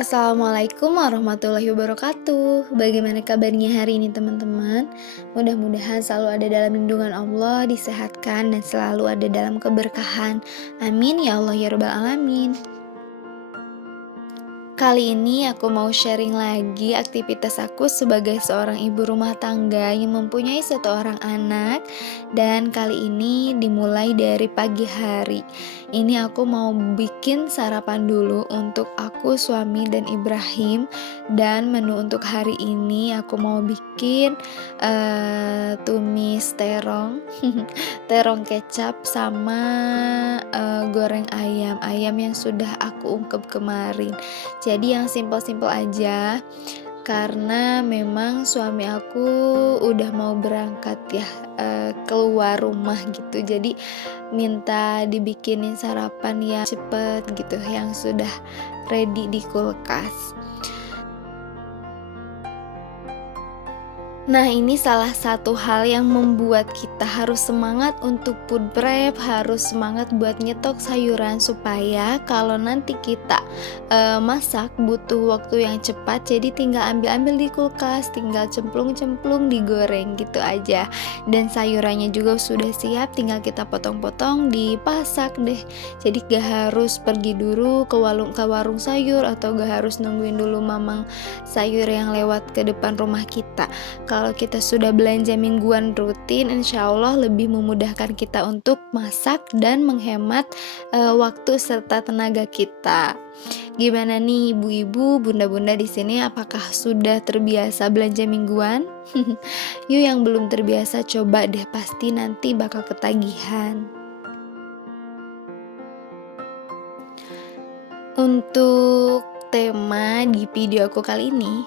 Assalamualaikum warahmatullahi wabarakatuh. Bagaimana kabarnya hari ini teman-teman? Mudah-mudahan selalu ada dalam lindungan Allah, disehatkan dan selalu ada dalam keberkahan. Amin ya Allah ya rabbal alamin. Kali ini aku mau sharing lagi aktivitas aku sebagai seorang ibu rumah tangga yang mempunyai satu orang anak. Dan kali ini dimulai dari pagi hari. Ini aku mau bikin sarapan dulu untuk aku, suami, dan Ibrahim. Dan menu untuk hari ini aku mau bikin tumis terong, terong kecap sama goreng ayam yang sudah aku ungkep kemarin. Jadi yang simpel-simpel aja, karena memang suami aku udah mau berangkat ya, keluar rumah gitu. Jadi minta dibikinin sarapan yang cepet gitu, yang sudah ready di kulkas. Nah, ini salah satu hal yang membuat kita harus semangat untuk food prep, harus semangat buat nyetok sayuran supaya kalau nanti kita masak butuh waktu yang cepat, jadi tinggal ambil-ambil di kulkas, tinggal cemplung-cemplung, digoreng gitu aja. Dan sayurannya juga sudah siap, tinggal kita potong-potong, dipasak deh. Jadi gak harus pergi dulu ke warung sayur, atau gak harus nungguin dulu mamang sayur yang lewat ke depan rumah kita. Kalau kita sudah belanja mingguan rutin, insya Allah lebih memudahkan kita untuk masak dan menghemat waktu serta tenaga kita. Gimana nih ibu-ibu, bunda-bunda di sini, apakah sudah terbiasa belanja mingguan? Yuk yang belum terbiasa coba deh, pasti nanti bakal ketagihan. Untuk tema di video aku kali ini,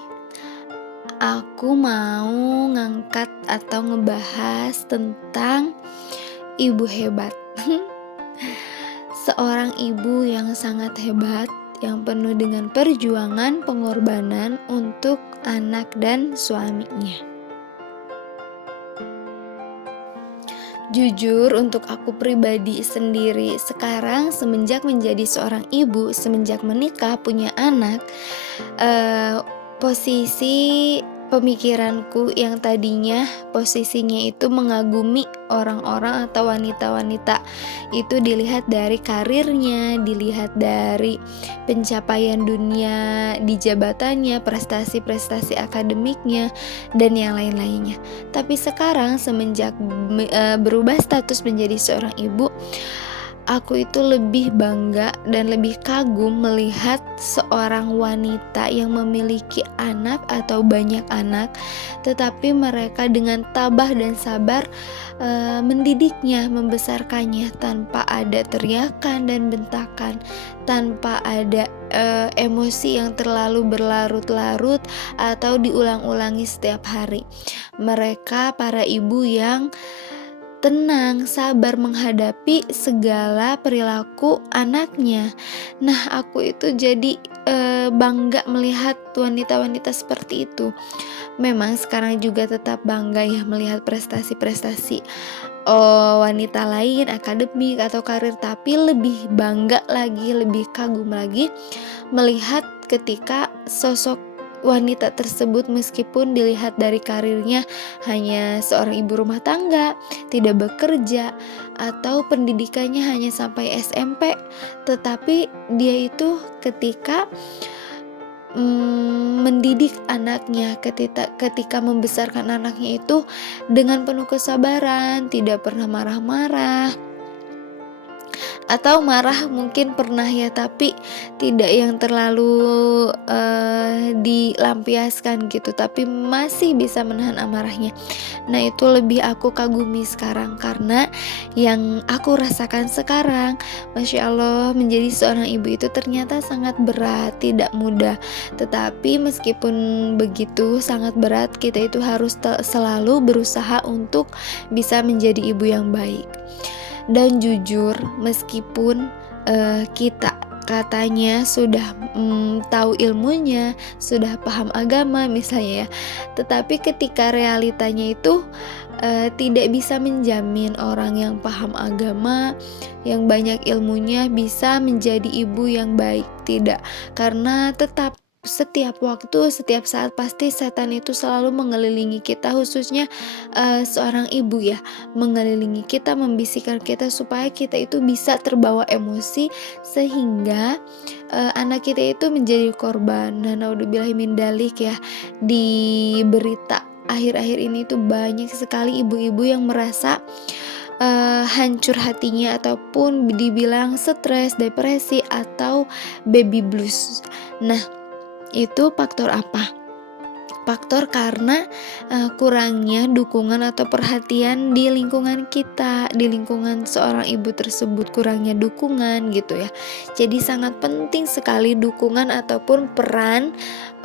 aku mau ngangkat atau ngebahas tentang ibu hebat. Seorang ibu yang sangat hebat, yang penuh dengan perjuangan, pengorbanan untuk anak dan suaminya. Jujur untuk aku pribadi sendiri, sekarang semenjak menjadi seorang ibu, semenjak menikah punya anak, posisi pemikiranku yang tadinya posisinya itu mengagumi orang-orang atau wanita-wanita itu dilihat dari karirnya, dilihat dari pencapaian dunia di jabatannya, prestasi-prestasi akademiknya, dan yang lain-lainnya. Tapi sekarang semenjak berubah status menjadi seorang ibu, aku itu lebih bangga dan lebih kagum melihat seorang wanita yang memiliki anak atau banyak anak, tetapi mereka dengan tabah dan sabar mendidiknya, membesarkannya tanpa ada teriakan dan bentakan, tanpa ada emosi yang terlalu berlarut-larut atau diulang-ulangi setiap hari. Mereka para ibu yang tenang, sabar menghadapi segala perilaku anaknya. Nah, aku itu jadi bangga melihat wanita-wanita seperti itu. Memang sekarang juga tetap bangga ya melihat prestasi-prestasi wanita lain, akademik atau karir, tapi lebih bangga lagi, lebih kagum lagi melihat ketika sosok wanita tersebut meskipun dilihat dari karirnya hanya seorang ibu rumah tangga, tidak bekerja, atau pendidikannya hanya sampai SMP, tetapi dia itu ketika mendidik anaknya, ketika membesarkan anaknya itu dengan penuh kesabaran, tidak pernah marah-marah, atau marah mungkin pernah ya, tapi tidak yang terlalu dilampiaskan gitu, tapi masih bisa menahan amarahnya. Nah, itu lebih aku kagumi sekarang, karena yang aku rasakan sekarang, Masya Allah, menjadi seorang ibu itu ternyata sangat berat, tidak mudah. Tetapi meskipun begitu sangat berat, kita itu harus selalu berusaha untuk bisa menjadi ibu yang baik. Dan jujur, meskipun kita katanya sudah tahu ilmunya, sudah paham agama misalnya ya, tetapi ketika realitanya itu tidak bisa menjamin orang yang paham agama, yang banyak ilmunya bisa menjadi ibu yang baik. Tidak, karena tetap setiap waktu, setiap saat pasti setan itu selalu mengelilingi kita, khususnya seorang ibu ya, mengelilingi kita, membisikkan kita supaya kita itu bisa terbawa emosi sehingga anak kita itu menjadi korban. Nah, naudzubillahi min dzalik ya. Di berita akhir-akhir ini tuh banyak sekali ibu-ibu yang merasa hancur hatinya ataupun dibilang stres, depresi, atau baby blues. Nah, itu faktor apa? Faktor karena kurangnya dukungan atau perhatian di lingkungan kita, di lingkungan seorang ibu tersebut, kurangnya dukungan gitu ya. Jadi sangat penting sekali dukungan ataupun peran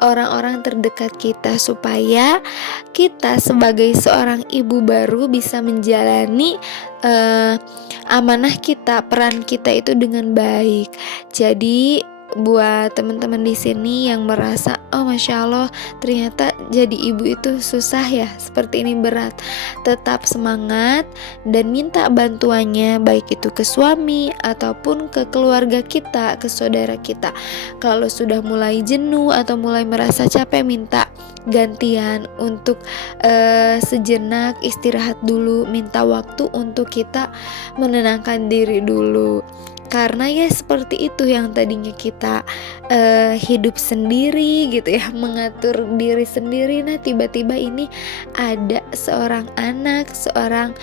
orang-orang terdekat kita supaya kita sebagai seorang ibu baru bisa menjalani amanah kita, peran kita itu dengan baik. Jadi buat teman-teman di sini yang merasa, oh masya Allah ternyata jadi ibu itu susah ya, seperti ini berat, tetap semangat dan minta bantuannya, baik itu ke suami ataupun ke keluarga kita, ke saudara kita. Kalau sudah mulai jenuh atau mulai merasa capek, minta gantian untuk sejenak istirahat dulu, minta waktu untuk kita menenangkan diri dulu. Karena ya seperti itu, yang tadinya kita hidup sendiri gitu ya, mengatur diri sendiri. Nah tiba-tiba ini ada seorang anak, seorang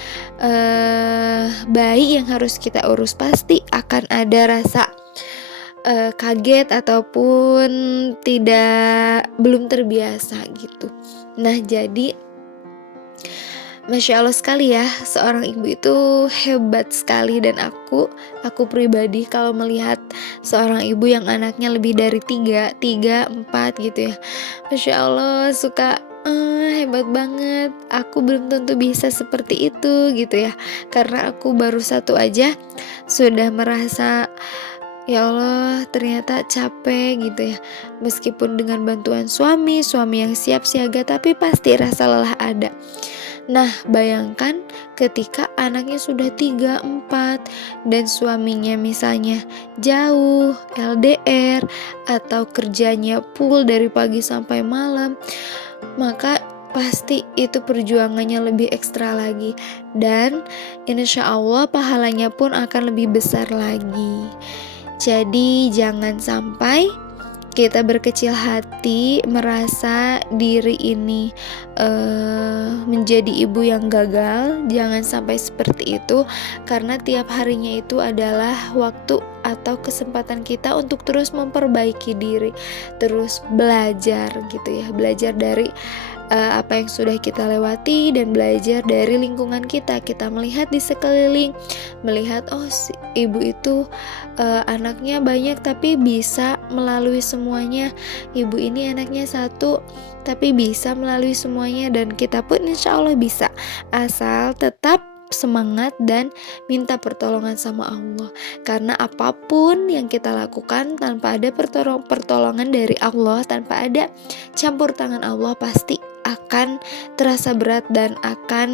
bayi yang harus kita urus, pasti akan ada rasa kaget ataupun belum terbiasa gitu. Nah jadi Masya Allah sekali ya, seorang ibu itu hebat sekali. Dan aku pribadi kalau melihat seorang ibu yang anaknya lebih dari 3, 4 gitu ya, Masya Allah suka hebat banget. Aku belum tentu bisa seperti itu gitu ya, karena aku baru 1 aja sudah merasa ya Allah ternyata capek gitu ya. Meskipun dengan bantuan suami yang siap siaga, tapi pasti rasa lelah ada. Nah, bayangkan ketika anaknya sudah 3, 4 dan suaminya misalnya jauh, LDR, atau kerjanya full dari pagi sampai malam, maka pasti itu perjuangannya lebih ekstra lagi, dan insya Allah pahalanya pun akan lebih besar lagi. Jadi jangan sampai kita berkecil hati merasa diri ini menjadi ibu yang gagal. Jangan sampai seperti itu, karena tiap harinya itu adalah waktu atau kesempatan kita untuk terus memperbaiki diri, terus belajar gitu ya, belajar dari apa yang sudah kita lewati dan belajar dari lingkungan kita. Kita melihat di sekeliling, melihat oh si ibu itu anaknya banyak tapi bisa melalui semuanya. Ibu ini anaknya 1 tapi bisa melalui semuanya, dan kita pun insya Allah bisa, asal tetap semangat dan minta pertolongan sama Allah. Karena apapun yang kita lakukan tanpa ada pertolongan dari Allah, tanpa ada campur tangan Allah, pasti akan terasa berat dan akan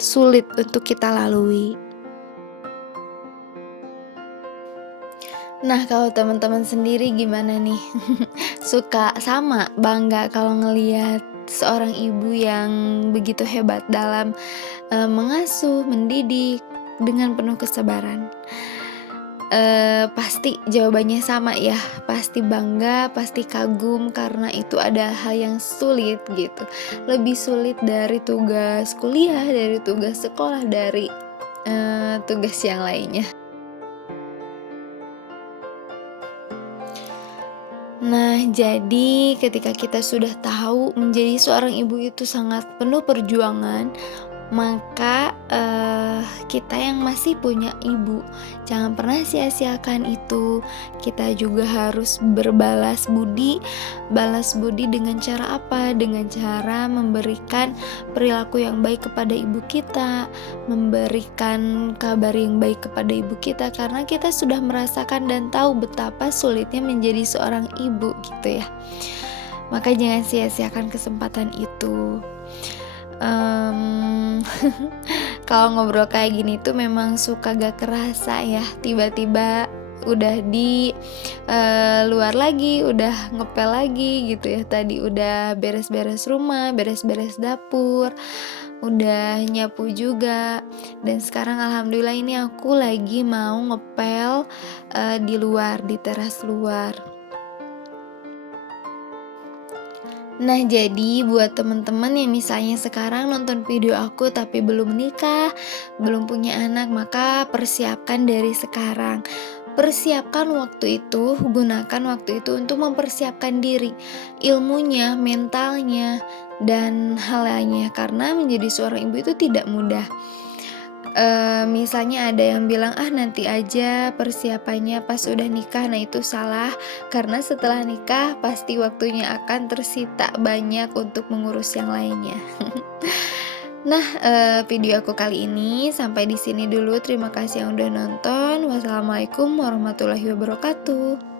sulit untuk kita lalui. Nah, kalau teman-teman sendiri gimana nih? Suka sama bangga kalau ngelihat seorang ibu yang begitu hebat dalam mengasuh, mendidik dengan penuh kesabaran? Pasti jawabannya sama ya, pasti bangga, pasti kagum, karena itu ada hal yang sulit gitu. Lebih sulit dari tugas kuliah, dari tugas sekolah, dari tugas yang lainnya. Nah, jadi ketika kita sudah tahu menjadi seorang ibu itu sangat penuh perjuangan, maka kita yang masih punya ibu, jangan pernah sia-siakan itu. Kita juga harus berbalas budi. Balas budi dengan cara apa? Dengan cara memberikan perilaku yang baik kepada ibu kita, memberikan kabar yang baik kepada ibu kita, karena kita sudah merasakan dan tahu betapa sulitnya menjadi seorang ibu gitu ya. Maka jangan sia-siakan kesempatan itu. Kalau ngobrol kayak gini tuh memang suka gak kerasa ya, tiba-tiba udah di luar lagi, udah ngepel lagi gitu ya. Tadi udah beres-beres rumah, beres-beres dapur, udah nyapu juga, dan sekarang alhamdulillah ini aku lagi mau ngepel di luar, di teras luar. Nah, jadi buat temen-temen yang misalnya sekarang nonton video aku tapi belum menikah, belum punya anak, maka persiapkan dari sekarang. Persiapkan waktu itu, gunakan waktu itu untuk mempersiapkan diri, ilmunya, mentalnya, dan hal lainnya. Karena menjadi seorang ibu itu tidak mudah. Misalnya ada yang bilang, "Ah, nanti aja persiapannya pas udah nikah." Nah, itu salah, karena setelah nikah pasti waktunya akan tersita banyak untuk mengurus yang lainnya. Nah, video aku kali ini sampai di sini dulu. Terima kasih yang udah nonton. Wassalamualaikum warahmatullahi wabarakatuh.